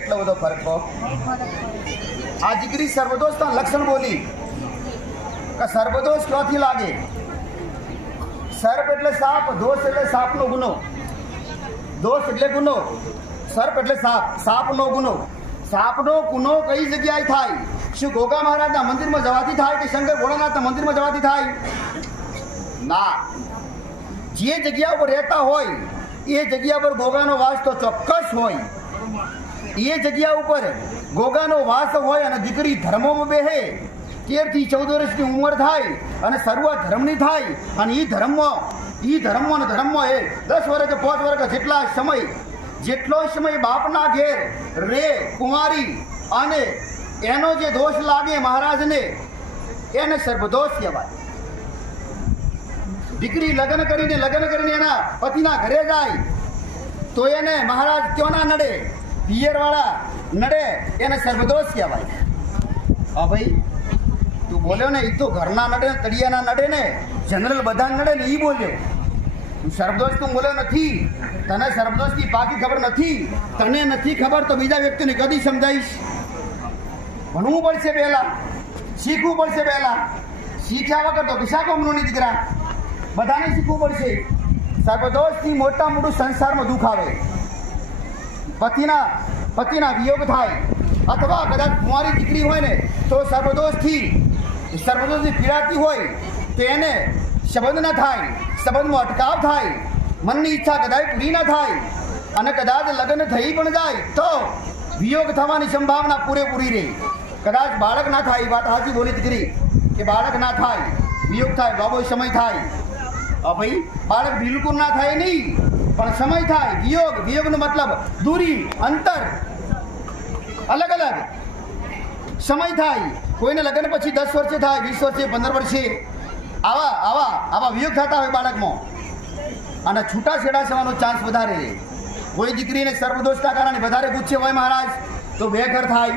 એટલો બધો ફરક આ દીકરી સર્વદોષના લક્ષણ બોલી. કે સર્વદોષ ક્યાંથી લાગે? સર્પ એટલે સાપ, દોષ એટલે સાપનો ગુનો. દોષ એટલે ગુનો. સર્પ એટલે સાપ, સાપનો ગુનો. સાપનો ગુનો કઈ જગ્યાએ થાય? શું ગોગા મહારાજના મંદિરમાં જવાથી થાય કે શંકર ભોળાનાથના મંદિરમાં જવાથી થાય? ના. જે જગ્યા ઉપર રહેતા હોય, એ જગ્યા પર ગોગાનો વાસ તો ચોક્કસ હોય. એ જગ્યા ઉપર ગોગાનો વાસ હોય અને દીકરી ધર્મોમાં બેહે, તેરથી ચૌદ વર્ષની ઉંમર થાય અને શરૂઆત ધર્મની થાય અને એ ધર્મમાં એ ધર્મમાં ધર્મમાં એ દસ વર્ષ કે પાંચ વર્ષ જેટલા સમય, જેટલો સમય બાપના ઘેર રે, કુંવારી અને એનો જે દોષ લાગે મહારાજને, એને સર્વદોષ કહેવાય. દીકરી લગ્ન કરીને લગ્ન કરીને એના પતિના ઘરે જાય, તો એને મહારાજ ક્યોના નડે? પિયરવાળા નડે એને સર્વદોષ કહેવાય. હા ભાઈ, તું બોલ્યો ને એ તો ઘરના નડે, તળિયાના નડે ને, જનરલ બધા નડે ને એ બોલ્યો તું સર્વદોષ તું બોલ્યો નથી, તને સર્વદોષની પાકી ખબર નથી, તને નથી ખબર તો બીજા વ્યક્તિને કદી સમજાવીશ ભણવું પડશે પહેલા, શીખવું પડશે પહેલા. શીખ્યા વગર તો દિશા કોમનો નહીં દીકરા. બધાને શીખવું પડશે. સર્વદોષથી મોટા મોટું સંસારમાં દુઃખ આવે. પતિના પતિના વિયોગ થાય. અથવા કદાચ કુંવારી દીકરી હોય ને, તો સર્વદોષથી સર્વદોષથી પીડાતી હોય, તેને સંબંધ ન થાય સંબંધમાં અટકાવ થાય, મનની ઈચ્છા કદાચ પૂરી ન થાય, અને કદાચ લગ્ન થઈ પણ જાય, તો વિયોગ થવાની સંભાવના પૂરેપૂરી રહે. કદાચ બાળક ના થાય વાત સાચી બોલી દીકરી, કે બાળક ના થાય, વિયોગ થાય બાબો સમય થાય. ભાઈ, બાળક બિલકુલ ના થાય નહીં. પણ સમય થાય. વિયોગ, વિયોગનો મતલબ દૂરી, અંતર. અલગ અલગ. સમય થાય. કોઈને લગ્ન પછી દસ વર્ષે થાય, વીસ વર્ષે, પંદર વર્ષે. આવા આવા આવા વિયોગ થતા હોય બાળકમાં. અને છૂટાછેડા થવાનો ચાન્સ વધારે. રહે કોઈ દીકરીને સર્વદોષના કારણે વધારે ગુસ્સે હોય મહારાજ, તો બે ઘર થાય.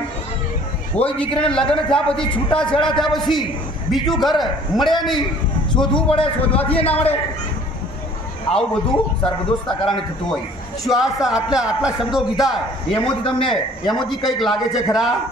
કોઈ દીકરીને લગ્ન થયા પછી છૂટાછેડા થયા પછી બીજું ઘર મળે નહીં. શોધવું પડે, શોધવાથી ના મળે. આવું બધું સર્વદોષતા કારણે થતું હોય. શું આ આટલા આટલા શબ્દો કીધા? એમાંથી તમને એમાંથી કંઈક લાગે છે ખરા?